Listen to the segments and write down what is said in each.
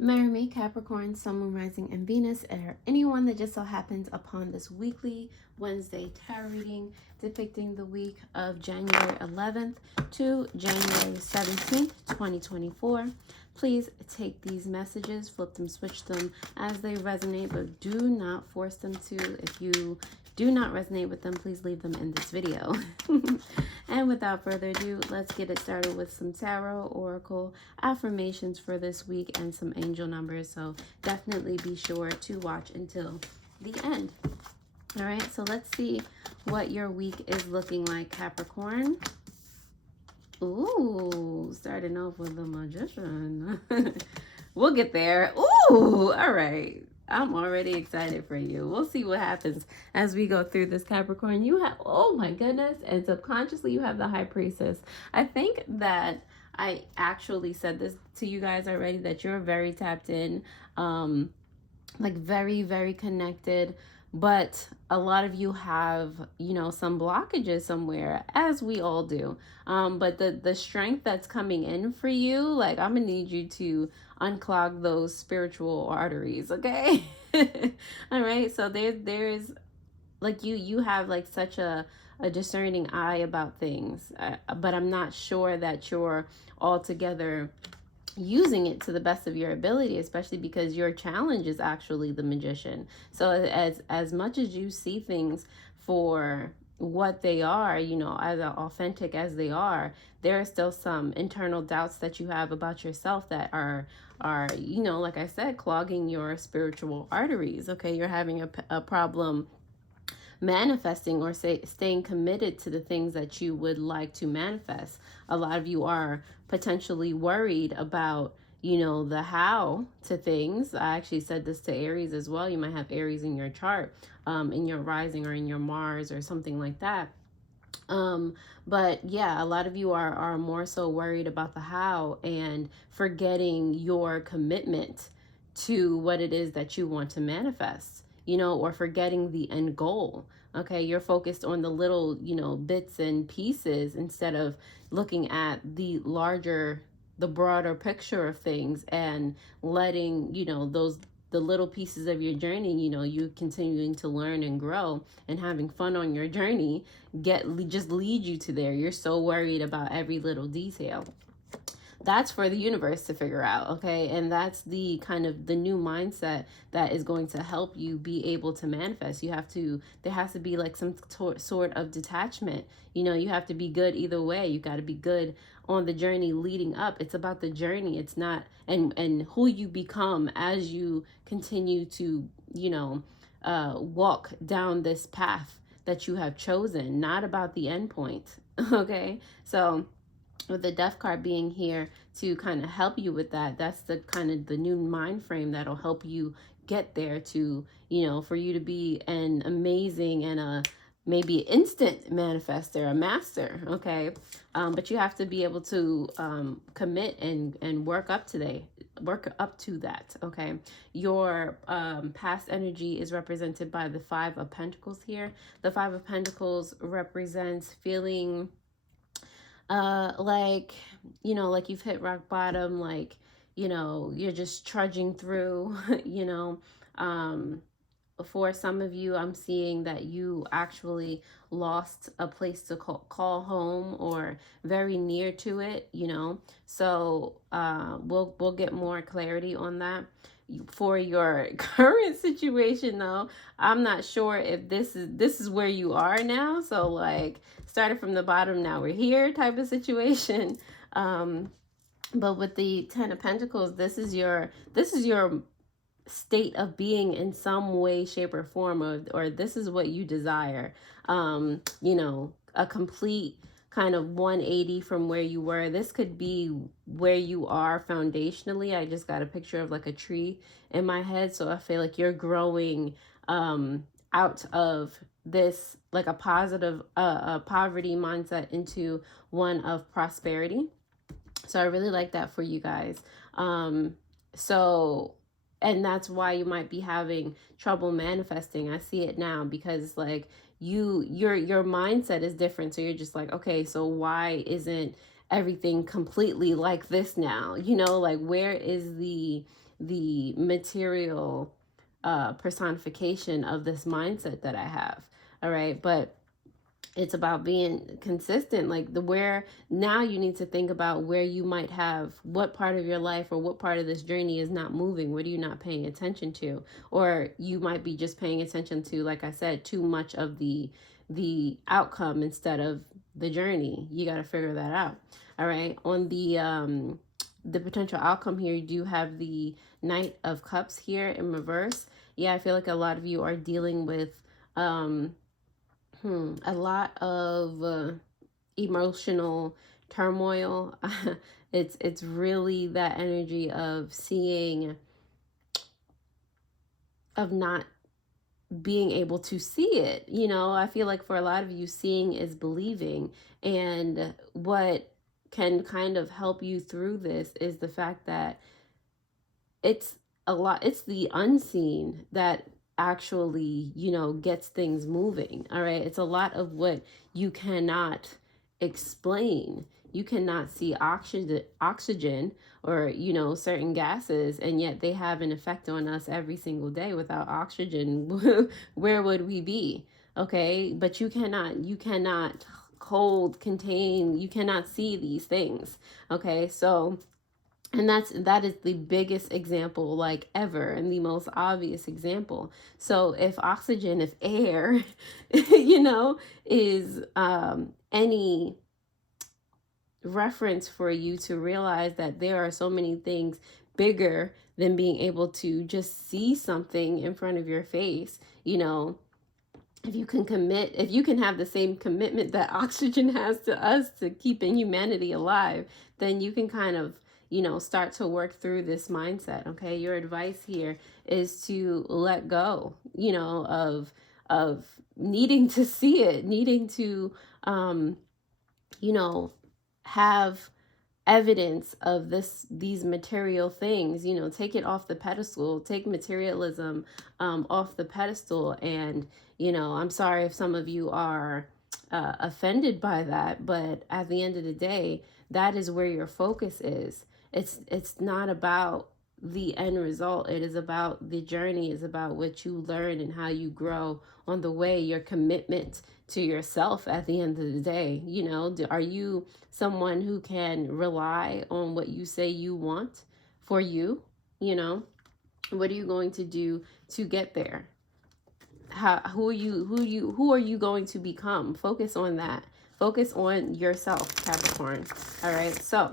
Marry me, Capricorn, Sun, Moon, Rising, and Venus, or anyone that just so happens upon this weekly Wednesday tarot reading depicting the week of January 11th to January 17th, 2024. Please take these messages, flip them, switch them as they resonate, but do not force them to. If you do not resonate with them, please leave them in this video. And without further ado, let's get it started with some tarot, oracle, affirmations for this week, and some angel numbers. So definitely be sure to watch until the end. All right, so let's see what your week is looking like, Capricorn. Ooh, starting off with the Magician. We'll get there. Ooh, all right. I'm already excited for you. We'll see what happens as we go through this, Capricorn. You have, oh my goodness, and subconsciously you have the High Priestess. I think that I actually said this to you guys already, that you're very tapped in, like very, very connected. But a lot of you have, you know, some blockages somewhere, as we all do. But the strength that's coming in for you, like, I'm gonna need you to unclog those spiritual arteries, okay? All right, so there's like you have like such a discerning eye about things, but I'm not sure that you're altogether using it to the best of your ability, especially because your challenge is actually the Magician. So as much as you see things for what they are, you know, as authentic as they are, there are still some internal doubts that you have about yourself that are, you know, like I said, clogging your spiritual arteries. Okay, you're having a problem manifesting or staying committed to the things that you would like to manifest. A lot of you are potentially worried about, you know, the how to things. I actually said this to Aries as well. You might have Aries in your chart, in your rising or in your Mars or something like that. But yeah, a lot of you are more so worried about the how and forgetting your commitment to what it is that you want to manifest, you know, or forgetting the end goal. Okay, you're focused on the little, you know, bits and pieces instead of looking at the larger, the broader picture of things and letting, you know, the little pieces of your journey, you know, you continuing to learn and grow and having fun on your journey just lead you to there. You're so worried about every little detail. That's for the universe to figure out, okay? And that's the kind of the new mindset that is going to help you be able to manifest. There has to be like some sort of detachment. You know, you have to be good either way. You got to be good on the journey leading up. It's about the journey. It's not, and who you become as you continue to, you know, walk down this path that you have chosen, not about the end point, okay? So with the Death card being here to kind of help you with that, that's the kind of the new mind frame that'll help you get there to, you know, for you to be an amazing and a maybe instant manifester, a master, okay? But you have to be able to commit and work up to that, okay? Your past energy is represented by the Five of Pentacles here. The Five of Pentacles represents feeling like, you know, like you've hit rock bottom, like, you know, you're just trudging through, you know. For some of you, I'm seeing that you actually lost a place to call home or very near to it, you know. So we'll get more clarity on that. For your current situation though, I'm not sure if this is where you are now. So like started from the bottom, now we're here type of situation. But with the Ten of Pentacles, this is your state of being in some way, shape, or form, or this is what you desire. You know, a complete kind of 180 from where you were. This could be where you are foundationally. I just got a picture of like a tree in my head, so I feel like you're growing out of this like a positive poverty mindset into one of prosperity. So I really like that for you guys. So, and that's why you might be having trouble manifesting. I see it now because like your mindset is different. So you're just like, okay, so why isn't everything completely like this now? You know, like where is the the material personification of this mindset that I have. All right. But it's about being consistent, like where now you need to think about where you might have, what part of your life or what part of this journey is not moving. What are you not paying attention to? Or you might be just paying attention to, like I said, too much of the outcome instead of the journey. You got to figure that out. All right. On the potential outcome here, you do have the Knight of Cups here in reverse. Yeah, I feel like a lot of you are dealing with a lot of emotional turmoil. It's really that energy of seeing, of not being able to see it. You know, I feel like for a lot of you, seeing is believing. And what can kind of help you through this is the fact that it's the unseen that actually, you know, gets things moving. All right. It's a lot of what you cannot explain. You cannot see oxygen or, you know, certain gases, and yet they have an effect on us every single day. Without oxygen, where would we be? Okay. But you cannot hold, contain, you cannot see these things. Okay. So, and that is the biggest example like ever, and the most obvious example. So if oxygen, if air, you know, is any reference for you to realize that there are so many things bigger than being able to just see something in front of your face, you know, if you can have the same commitment that oxygen has to us to keeping humanity alive, then you can kind of, you know, start to work through this mindset. Okay. Your advice here is to let go, you know, of needing to see it, needing to, you know, have evidence of these material things. You know, take it off the pedestal, take materialism off the pedestal. And, you know, I'm sorry if some of you are offended by that, but at the end of the day, that is where your focus is. It's not about the end result. It is about the journey. It's about what you learn and how you grow on the way, your commitment to yourself at the end of the day. You know, are you someone who can rely on what you say you want for you? You know, what are you going to do to get there? Who are you going to become? Focus on that. Focus on yourself, Capricorn. All right. So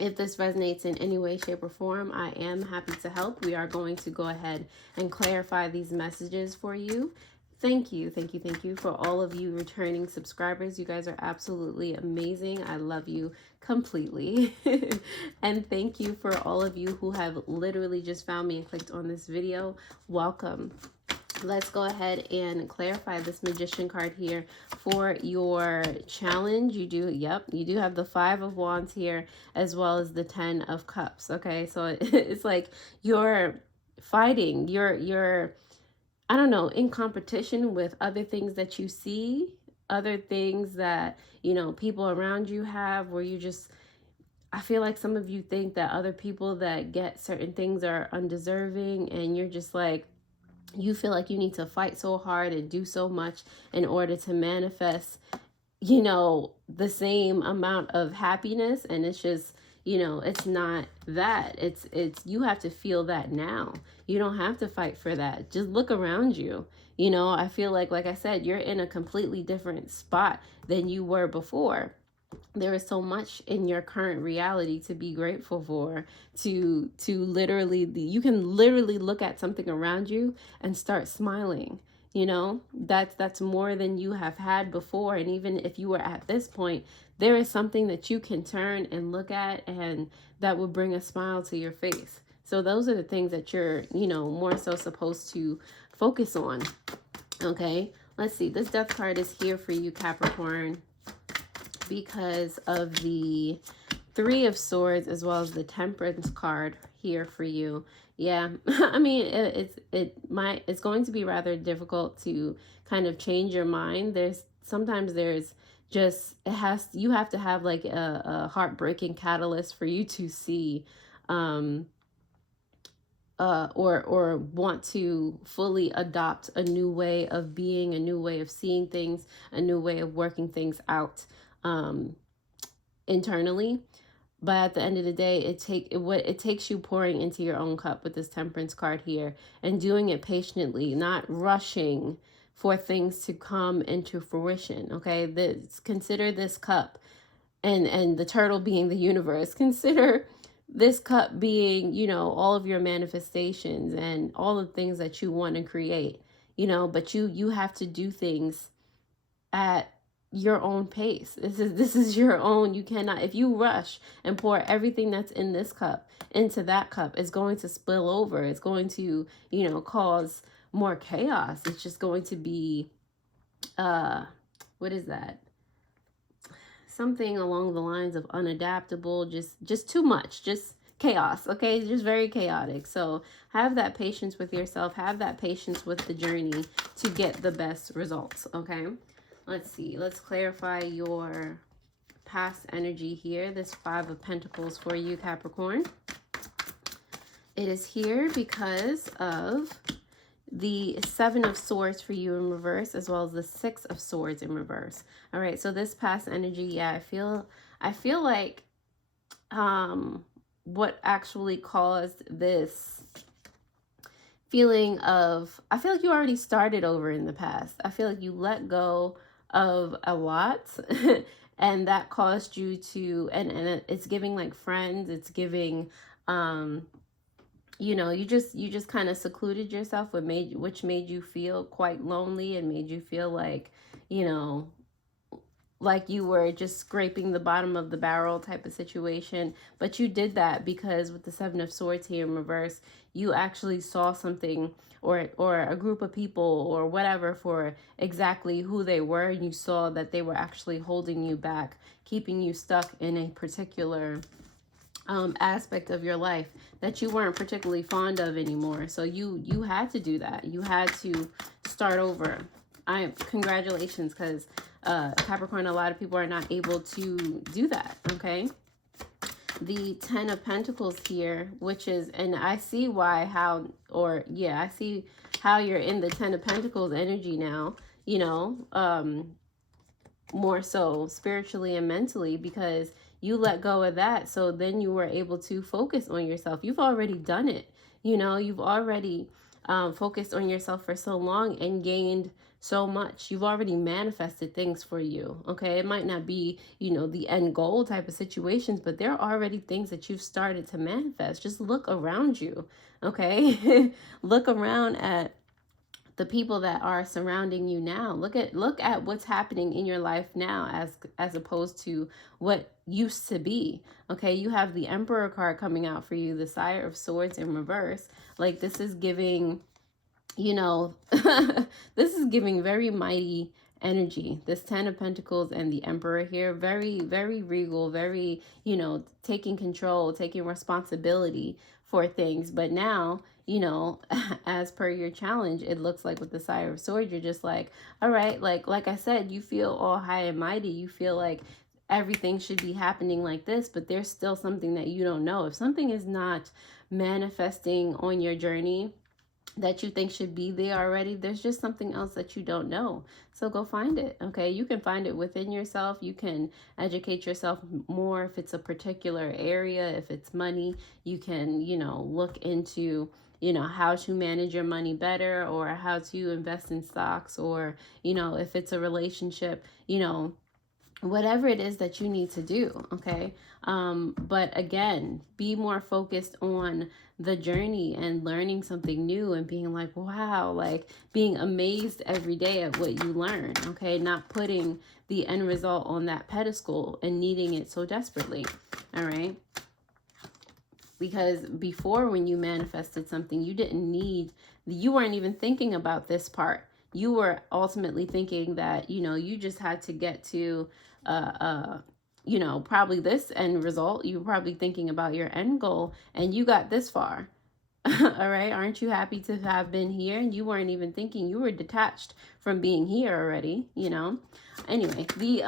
if this resonates in any way, shape, or form, I am happy to help. We are going to go ahead and clarify these messages for you. Thank you for all of you returning subscribers. You guys are absolutely amazing. I love you completely. And thank you for all of you who have literally just found me and clicked on this video. Welcome. Let's go ahead and clarify this Magician card here for your challenge. You do have the 5 of Wands here, as well as the 10 of Cups. Okay, so it's like you're fighting, you're I don't know, in competition with other things that you see, other things that, you know, people around you have, where you just, I feel like some of you think that other people that get certain things are undeserving, and you're just like, you feel like you need to fight so hard and do so much in order to manifest, you know, the same amount of happiness. And it's just, you know, it's not that. It's you have to feel that now. You don't have to fight for that. Just look around you. You know, I feel like I said, you're in a completely different spot than you were before. There is so much in your current reality to be grateful for, to literally, you can literally look at something around you and start smiling. You know, that's more than you have had before. And even if you were at this point, there is something that you can turn and look at, and that will bring a smile to your face. So those are the things that you're, you know, more so supposed to focus on. Okay, let's see. This Death card is here for you, Capricorn, because of the 3 of Swords, as well as the Temperance card here for you. Yeah, I mean, it's going to be rather difficult to kind of change your mind. Sometimes just, you have to have like a heartbreaking catalyst for you to see or want to fully adopt a new way of being, a new way of seeing things, a new way of working things out internally. But at the end of the day, it takes you pouring into your own cup with this Temperance card here, and doing it patiently, not rushing for things to come into fruition. Okay, consider this cup, and the turtle being the universe. Consider this cup being, you know, all of your manifestations and all the things that you want to create. You know, but you have to do things at your own pace. This is your own. You cannot, if you rush and pour everything that's in this cup into that cup, it's going to spill over. It's going to, you know, cause more chaos. It's just going to be what is that? Something along the lines of unadaptable, just too much, just chaos. Okay, just very chaotic. So have that patience with yourself, have that patience with the journey to get the best results. Okay, let's see, let's clarify your past energy here. This 5 of Pentacles for you, Capricorn. It is here because of the 7 of Swords for you in reverse, as well as the 6 of Swords in reverse. All right, so this past energy, yeah, I feel like what actually caused this feeling of, I feel like you already started over in the past. I feel like you let go of a lot and that caused you to, and it's giving like friends, it's giving you know, you just kind of secluded yourself, which made you feel quite lonely and made you feel like, you know, like you were just scraping the bottom of the barrel type of situation. But you did that because with the 7 of Swords here in reverse, you actually saw something or a group of people or whatever for exactly who they were, and you saw that they were actually holding you back, keeping you stuck in a particular aspect of your life that you weren't particularly fond of anymore. So you had to do that. You had to start over. Congratulations, because Capricorn, a lot of people are not able to do that. Okay, the 10 of Pentacles here, which is, and I see I see how you're in the 10 of Pentacles energy now, you know, more so spiritually and mentally, because you let go of that. So then you were able to focus on yourself. You've already done it. You know, you've already focused on yourself for so long and gained so much. You've already manifested things for you. Okay, it might not be, you know, the end goal type of situations, but there are already things that you've started to manifest. Just look around you. Okay, look around at the people that are surrounding you now. Look at what's happening in your life now as opposed to what used to be. Okay, you have the Emperor card coming out for you, the Sire of Swords in reverse. Like, this is giving, you know, this is giving very mighty energy. This 10 of Pentacles and the Emperor here, very, very regal, very, you know, taking control, taking responsibility for things. But now, you know, as per your challenge, it looks like with the Sire of Swords, you're just like, all right, like I said, you feel all high and mighty. You feel like everything should be happening like this, but there's still something that you don't know. If something is not manifesting on your journey that you think should be there already, there's just something else that you don't know. So go find it. Okay, you can find it within yourself. You can educate yourself more if it's a particular area. If it's money, you can, you know, look into, you know, how to manage your money better, or how to invest in stocks, or, you know, if it's a relationship, you know, whatever it is that you need to do. Okay, but again, be more focused on the journey and learning something new and being like, wow, like being amazed every day at what you learn. Okay, not putting the end result on that pedestal and needing it so desperately. All right, because before, when you manifested something, you weren't even thinking about this part. You were ultimately thinking that, you know, you just had to get to you know, probably this end result. You were probably thinking about your end goal, and you got this far. All right, aren't you happy to have been here? And you weren't even thinking, you were detached from being here already, you know. Anyway, the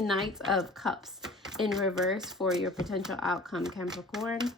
Knight of Cups in reverse for your potential outcome, Capricorn.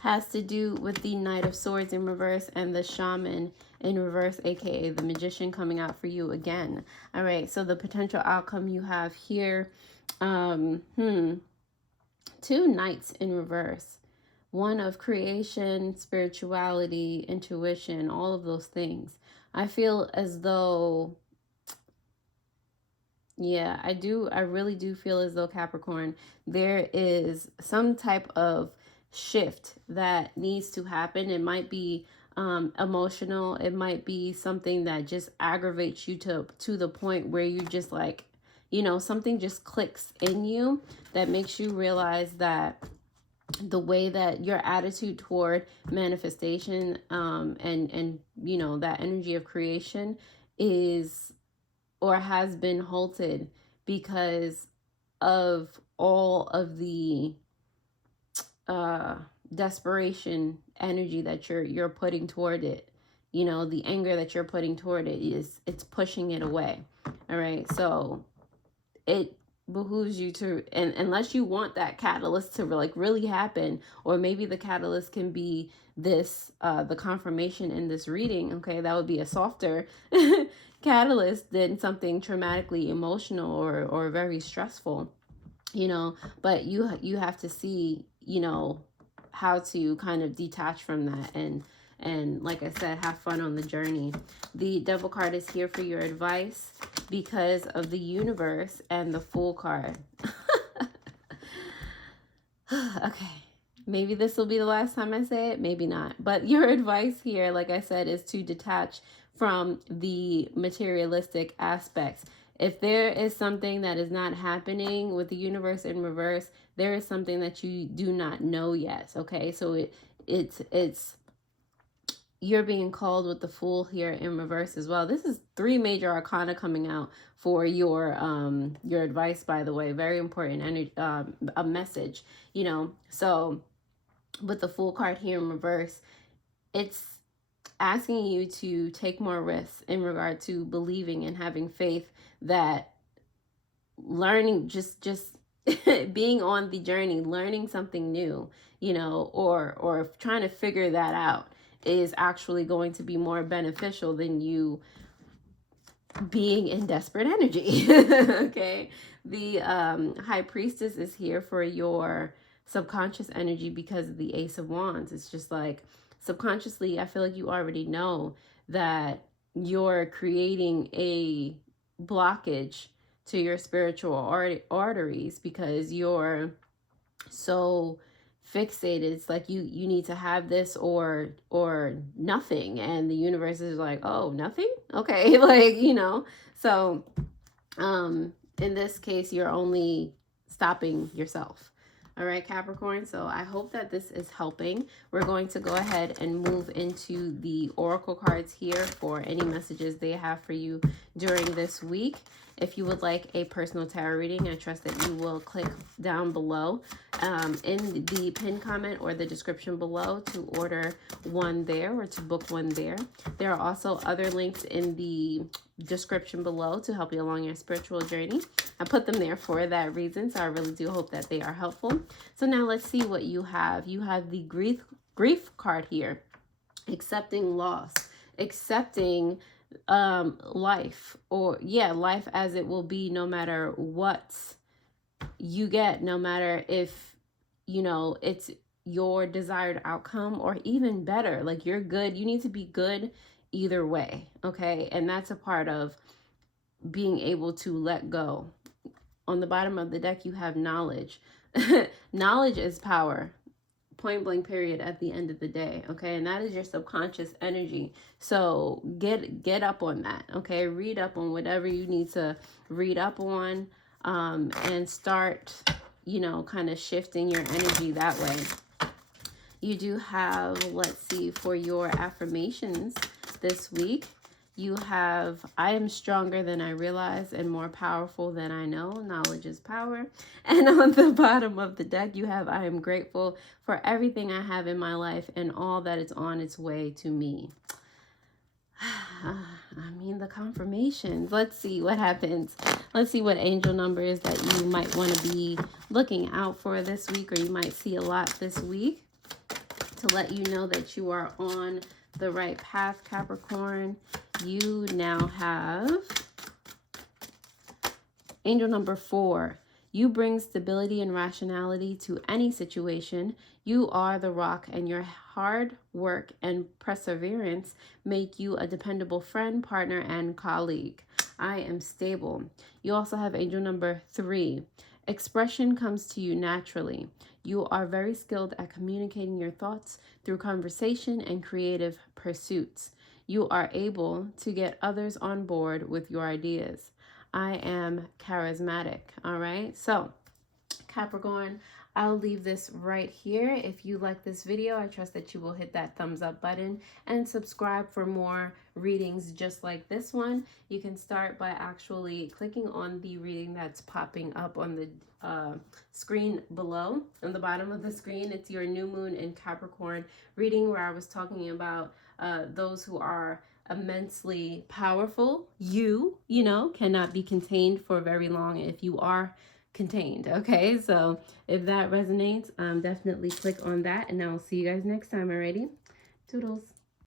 has to do with the Knight of Swords in reverse and the Shaman in reverse, aka the Magician, coming out for you again. All right, so the potential outcome you have here, 2 Knights in reverse. One of creation, spirituality, intuition, all of those things. I feel as though, yeah, I really do feel as though, Capricorn, there is some type of shift that needs to happen. It might be emotional. It might be something that just aggravates you to the point where you just like, you know, something just clicks in you that makes you realize that the way that your attitude toward manifestation and you know, that energy of creation is or has been halted because of all of the desperation energy that you're putting toward it. You know, the anger that you're putting toward it it's pushing it away. All right, so it behooves you to, and unless you want that catalyst to like really happen, or maybe the catalyst can be this the confirmation in this reading, okay, that would be a softer catalyst than something traumatically emotional or very stressful, you know. But you have to see, you know, how to kind of detach from that and like I said, have fun on the journey. The Devil card is here for your advice because of the Universe and the Fool card. Okay, maybe this will be the last time I say it, maybe not. But your advice here, like I said, is to detach from the materialistic aspects. If there is something that is not happening with the Universe in reverse, there is something that you do not know yet. Okay, so it's you're being called with the Fool here in reverse as well. This is 3 major arcana coming out for your advice, by the way. Very important energy, a message, you know. So with the Fool card here in reverse, it's asking you to take more risks in regard to believing and having faith that learning, just being on the journey, learning something new, you know, or trying to figure that out is actually going to be more beneficial than you being in desperate energy. Okay, the High Priestess is here for your subconscious energy because of the Ace of Wands. It's just like subconsciously, I feel like you already know that you're creating a blockage to your spiritual arteries because you're so fixated. It's like you need to have this or nothing, and the Universe is like, oh, nothing, okay. Like, you know, so in this case you're only stopping yourself. All right, Capricorn, so I hope that this is helping. We're going to go ahead and move into the Oracle cards here for any messages they have for you during this week. If you would like a personal tarot reading, I trust that you will click down below in the pinned comment or the description below to order one there or to book one there. There are also other links in the description below to help you along your spiritual journey. I put them there for that reason, so I really do hope that they are helpful. So now let's see what you have. You have the grief card here. Accepting loss, accepting life, or life as it will be, no matter what you get, no matter if, you know, it's your desired outcome or even better, like you're good. You need to be good either way, okay? And that's a part of being able to let go. On the bottom of the deck, you have knowledge. Knowledge is power. Point blank, period, at the end of the day, okay? And that is your subconscious energy. So get up on that, okay? Read up on whatever you need to read up on, and start, you know, kind of shifting your energy that way. You do have, let's see, for your affirmations this week, you have, I am stronger than I realize and more powerful than I know. Knowledge is power. And on the bottom of the deck, you have, I am grateful for everything I have in my life and all that is on its way to me. I mean, the confirmations. Let's see what happens. Let's see what angel number is that you might want to be looking out for this week, or you might see a lot this week. to let you know that you are on the right path, Capricorn. You now have angel number 4. You bring stability and rationality to any situation. You are the rock, and your hard work and perseverance make you a dependable friend, partner, and colleague. I am stable. You also have angel number 3. Expression comes to you naturally. You are very skilled at communicating your thoughts through conversation and creative pursuits. You are able to get others on board with your ideas. I am charismatic. All right. So, Capricorn, I'll leave this right here. If you like this video, I trust that you will hit that thumbs up button and subscribe for more readings just like this one. You can start by actually clicking on the reading that's popping up on the screen below. On the bottom of the screen, it's your new moon in Capricorn reading, where I was talking about those who are immensely powerful. You know, cannot be contained for very long if you are contained. Okay, so if that resonates, definitely click on that, and I will see you guys next time. Alrighty, toodles.